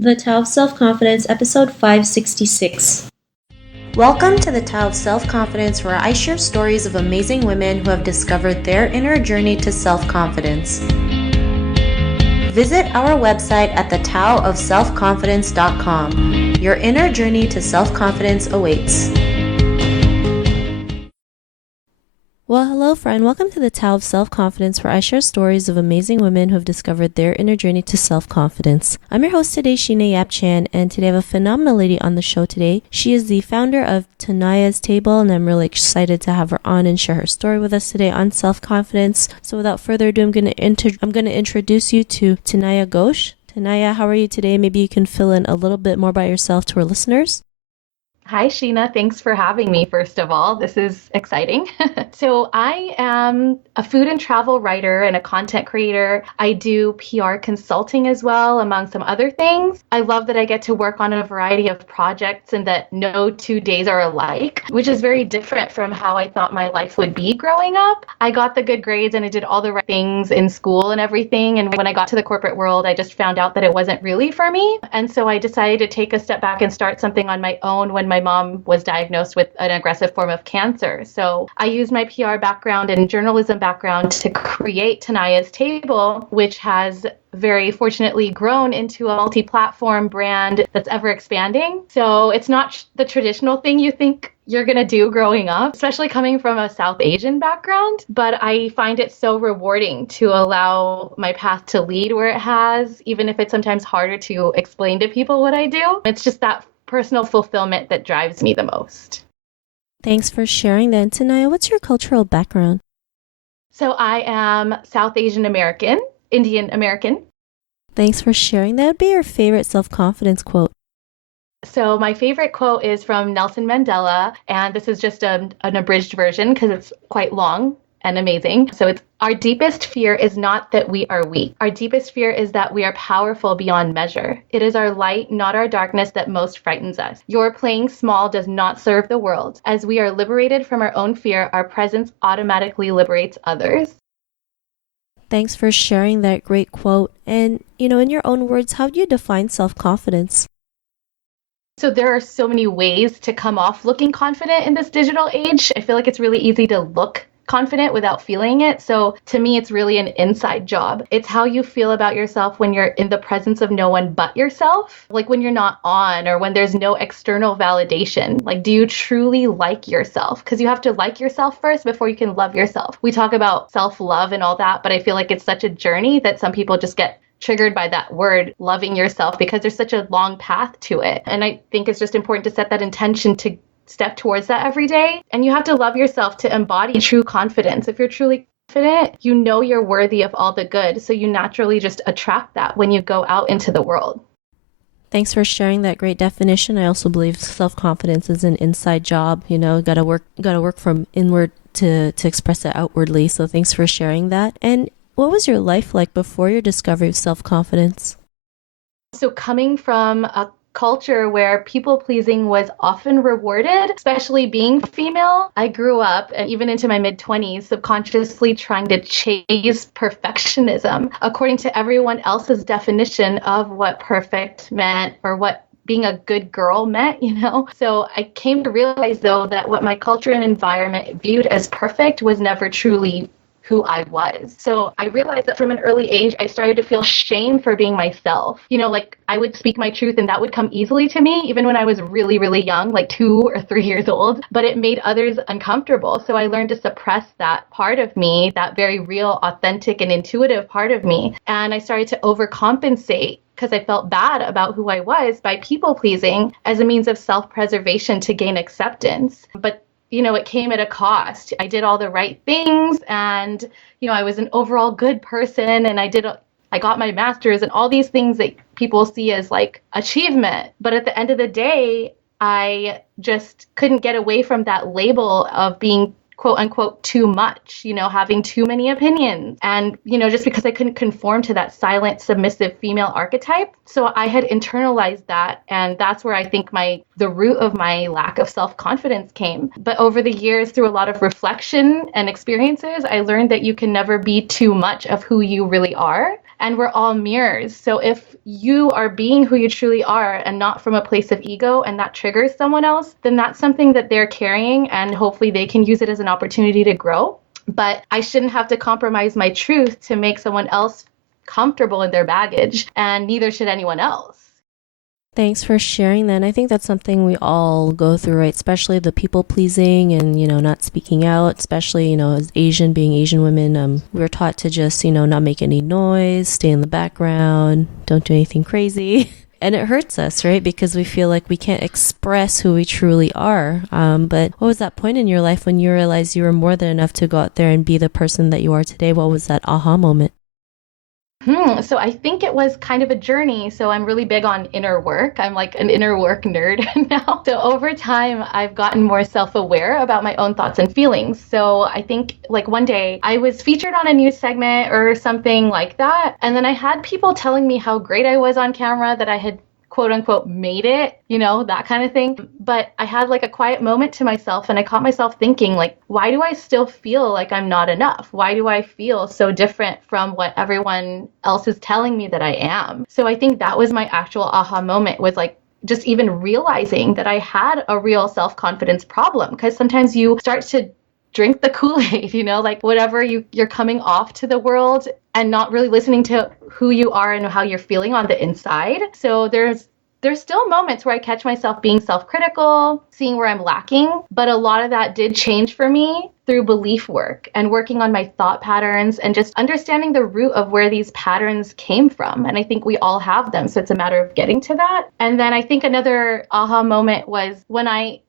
The Tao of Self-Confidence, episode 566. Welcome to the Tao of Self-Confidence, where I share stories of amazing women who have discovered their inner journey to self-confidence. Visit our website at thetaoofselfconfidence.com. Your inner journey to self-confidence awaits. Well, hello friend. Welcome to the Tao of Self-Confidence, where I share stories of amazing women who have discovered their inner journey to self-confidence. I'm your host today, Sheena Yap Chan, and today I have a phenomenal lady on the show today. She is the founder of Tanaya's Table, and I'm really excited to have her on and share her story with us today on self-confidence. So without further ado, I'm going to introduce you to Tanaya Ghosh. Tanaya, how are you today? Maybe you can fill in a little bit more about yourself to our listeners. Hi, Sheena. Thanks for having me, first of all. This is exciting. So I am a food and travel writer and a content creator. I do PR consulting as well, among some other things. I love that I get to work on a variety of projects and that no 2 days are alike, which is very different from how I thought my life would be growing up. I got the good grades and I did all the right things in school and everything. And when I got to the corporate world, I just found out that it wasn't really for me. And so I decided to take a step back and start something on my own when my mom was diagnosed with an aggressive form of cancer. So I used my PR background and journalism background to create Tanaya's Table, which has very fortunately grown into a multi-platform brand that's ever expanding. So it's not the traditional thing you think you're going to do growing up, especially coming from a South Asian background. But I find it so rewarding to allow my path to lead where it has, even if it's sometimes harder to explain to people what I do. It's just that personal fulfillment that drives me the most. Thanks for sharing that. Tanaya, what's your cultural background? So I am South Asian American, Indian American. Thanks for sharing. That would be your favorite self-confidence quote. So my favorite quote is from Nelson Mandela, and this is just an abridged version because it's quite long and amazing. So it's, our deepest fear is not that we are weak. Our deepest fear is that we are powerful beyond measure. It is our light, not our darkness, that most frightens us. Your playing small does not serve the world. As we are liberated from our own fear, our presence automatically liberates others. Thanks for sharing that great quote. And, in your own words, how do you define self-confidence? So there are so many ways to come off looking confident in this digital age. I feel like it's really easy to look confident without feeling it. So to me, it's really an inside job. It's how you feel about yourself when you're in the presence of no one but yourself. Like when you're not on or when there's no external validation. Like, do you truly like yourself? Because you have to like yourself first before you can love yourself. We talk about self-love and all that, but I feel like it's such a journey that some people just get triggered by that word, loving yourself, because there's such a long path to it. And I think it's just important to set that intention to step towards that every day. And you have to love yourself to embody true confidence. If you're truly confident, you know you're worthy of all the good. So you naturally just attract that when you go out into the world. Thanks for sharing that great definition. I also believe self-confidence is an inside job. Gotta work from inward to express it outwardly. So thanks for sharing that. And what was your life like before your discovery of self-confidence? So coming from a culture where people-pleasing was often rewarded, especially being female, I grew up, and even into my mid-20s, subconsciously trying to chase perfectionism according to everyone else's definition of what perfect meant or what being a good girl meant, So I came to realize, though, that what my culture and environment viewed as perfect was never truly who I was. So I realized that from an early age, I started to feel shame for being myself. Like I would speak my truth and that would come easily to me, even when I was really, really young, like 2 or 3 years old, but it made others uncomfortable. So I learned to suppress that part of me, that very real, authentic and intuitive part of me. And I started to overcompensate because I felt bad about who I was by people pleasing as a means of self-preservation to gain acceptance. But it came at a cost. I did all the right things and, I was an overall good person and I got my master's and all these things that people see as like achievement. But at the end of the day, I just couldn't get away from that label of being quote unquote too much, having too many opinions. And, just because I couldn't conform to that silent, submissive female archetype. So I had internalized that. And that's where I think the root of my lack of self-confidence came. But over the years, through a lot of reflection and experiences, I learned that you can never be too much of who you really are. and we're all mirrors. So if you are being who you truly are and not from a place of ego, and that triggers someone else, then that's something that they're carrying, and hopefully they can use it as an opportunity to grow. But I shouldn't have to compromise my truth to make someone else comfortable in their baggage, and neither should anyone else. Thanks for sharing that. And I think that's something we all go through, right? Especially the people pleasing and, not speaking out, especially, as Asian, being Asian women, we're taught to just, not make any noise, stay in the background, don't do anything crazy. And it hurts us, right? Because we feel like we can't express who we truly are. But what was that point in your life when you realized you were more than enough to go out there and be the person that you are today? What was that aha moment? So I think it was kind of a journey. So I'm really big on inner work. I'm like an inner work nerd now. So over time, I've gotten more self-aware about my own thoughts and feelings. So I think like one day I was featured on a news segment or something like that. And then I had people telling me how great I was on camera, that I had quote unquote made it, that kind of thing. But I had like a quiet moment to myself, and I caught myself thinking, like, why do I still feel like I'm not enough? Why do I feel so different from what everyone else is telling me that I am? So I think that was my actual aha moment, was like just even realizing that I had a real self-confidence problem, because sometimes you start to drink the Kool-Aid, like whatever you're coming off to the world and not really listening to who you are and how you're feeling on the inside. So there's still moments where I catch myself being self-critical, seeing where I'm lacking, but a lot of that did change for me through belief work and working on my thought patterns and just understanding the root of where these patterns came from. And I think we all have them. So it's a matter of getting to that. And then I think another aha moment was when I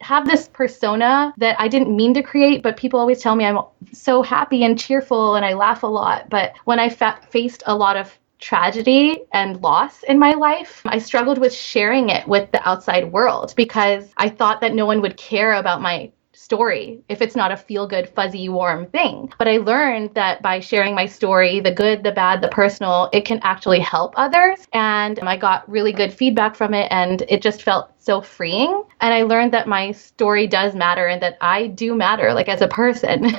have this persona that I didn't mean to create, but people always tell me I'm so happy and cheerful and I laugh a lot. But when I faced a lot of tragedy and loss in my life, I struggled with sharing it with the outside world, because I thought that no one would care about my story if it's not a feel-good, fuzzy, warm thing. But I learned that by sharing my story, the good, the bad, the personal, it can actually help others. And I got really good feedback from it, and it just felt so freeing. And I learned that my story does matter and that I do matter, like as a person.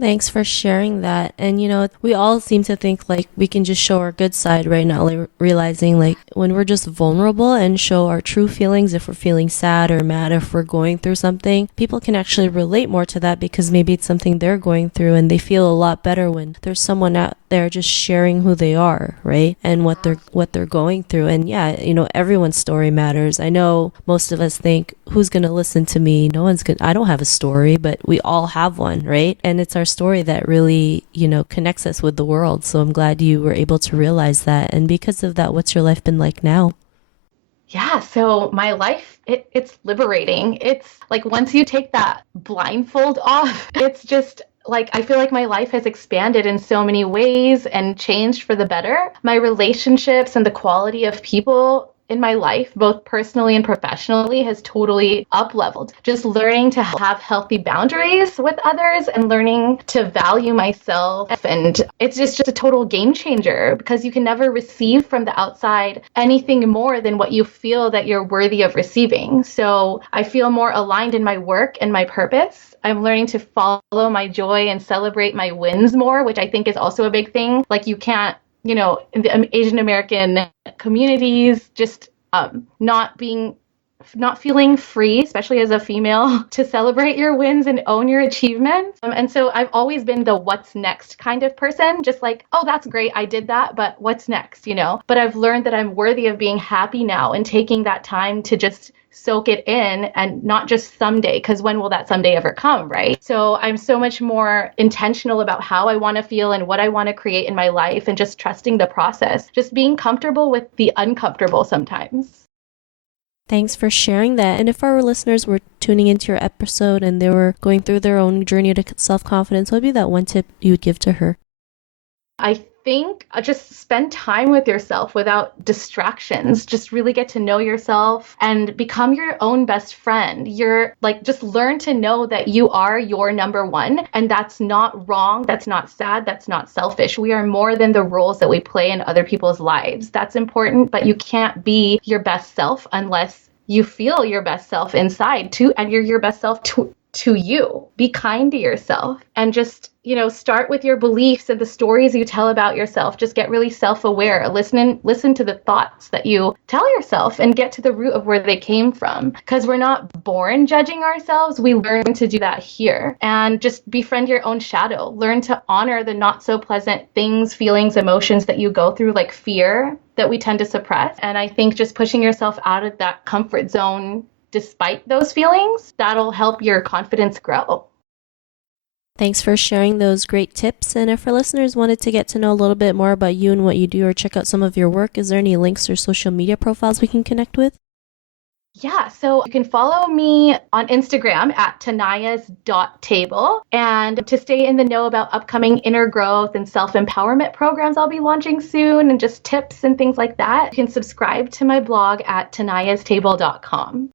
Thanks for sharing that. And, we all seem to think like we can just show our good side right now, like realizing like when we're just vulnerable and show our true feelings, if we're feeling sad or mad, if we're going through something, people can actually relate more to that, because maybe it's something they're going through, and they feel a lot better when there's someone out there just sharing who they are, right? And what they're going through. And yeah, everyone's story matters. I know most of us think, who's going to listen to me? No one's going to, I don't have a story, but we all have one, right? And it's our story that really, connects us with the world. So I'm glad you were able to realize that. And because of that, what's your life been like now? Yeah, so my life, it's liberating. It's like once you take that blindfold off, it's just like I feel like my life has expanded in so many ways and changed for the better. My relationships and the quality of people in my life, both personally and professionally, has totally up-leveled. Just learning to have healthy boundaries with others and learning to value myself. And it's just a total game changer, because you can never receive from the outside anything more than what you feel that you're worthy of receiving. So I feel more aligned in my work and my purpose. I'm learning to follow my joy and celebrate my wins more, which I think is also a big thing. Like you can't, in the Asian American communities, just not feeling free, especially as a female, to celebrate your wins and own your achievements. And so I've always been the what's next kind of person, just like, oh, that's great, I did that, but what's next, But I've learned that I'm worthy of being happy now and taking that time to just soak it in, and not just someday, because when will that someday ever come, right? So I'm so much more intentional about how I want to feel and what I want to create in my life, and just trusting the process, just being comfortable with the uncomfortable sometimes. Thanks for sharing that. And if our listeners were tuning into your episode and they were going through their own journey to self-confidence, what would be that one tip you would give to her? I think just spend time with yourself without distractions. Just really get to know yourself and become your own best friend. You're like, just learn to know that you are your number one, and that's not wrong. That's not sad. That's not selfish. We are more than the roles that we play in other people's lives. That's important, but you can't be your best self unless you feel your best self inside too, and you're your best self to you. Be kind to yourself and just, start with your beliefs and the stories you tell about yourself. Just get really self-aware. Listen to the thoughts that you tell yourself and get to the root of where they came from. Because we're not born judging ourselves. We learn to do that here. And just befriend your own shadow. Learn to honor the not so pleasant things, feelings, emotions that you go through, like fear that we tend to suppress. And I think just pushing yourself out of that comfort zone despite those feelings, that'll help your confidence grow. Thanks for sharing those great tips. And if our listeners wanted to get to know a little bit more about you and what you do or check out some of your work, is there any links or social media profiles we can connect with? Yeah, so you can follow me on Instagram at tanayas.table. And to stay in the know about upcoming inner growth and self-empowerment programs I'll be launching soon and just tips and things like that, you can subscribe to my blog at tanayastable.com.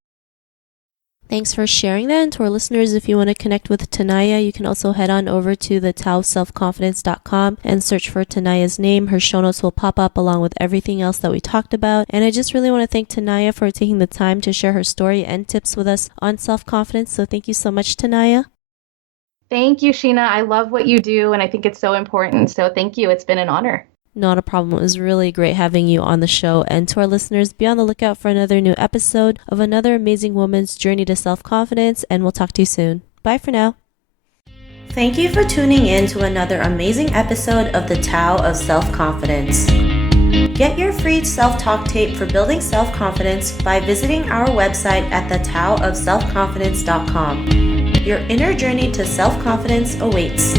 Thanks for sharing that. And to our listeners, if you want to connect with Tanaya, you can also head on over to the taoselfconfidence.com and search for Tanaya's name. Her show notes will pop up along with everything else that we talked about. And I just really want to thank Tanaya for taking the time to share her story and tips with us on self-confidence. So thank you so much, Tanaya. Thank you, Sheena. I love what you do, and I think it's so important. So thank you. It's been an honor. Not a problem. It was really great having you on the show. And to our listeners, be on the lookout for another new episode of another amazing woman's journey to self-confidence, and we'll talk to you soon. Bye for now. Thank you for tuning in to another amazing episode of the Tao of Self-Confidence. Get your free self-talk tape for building self-confidence by visiting our website at thetaoofselfconfidence.com. Your inner journey to self-confidence awaits.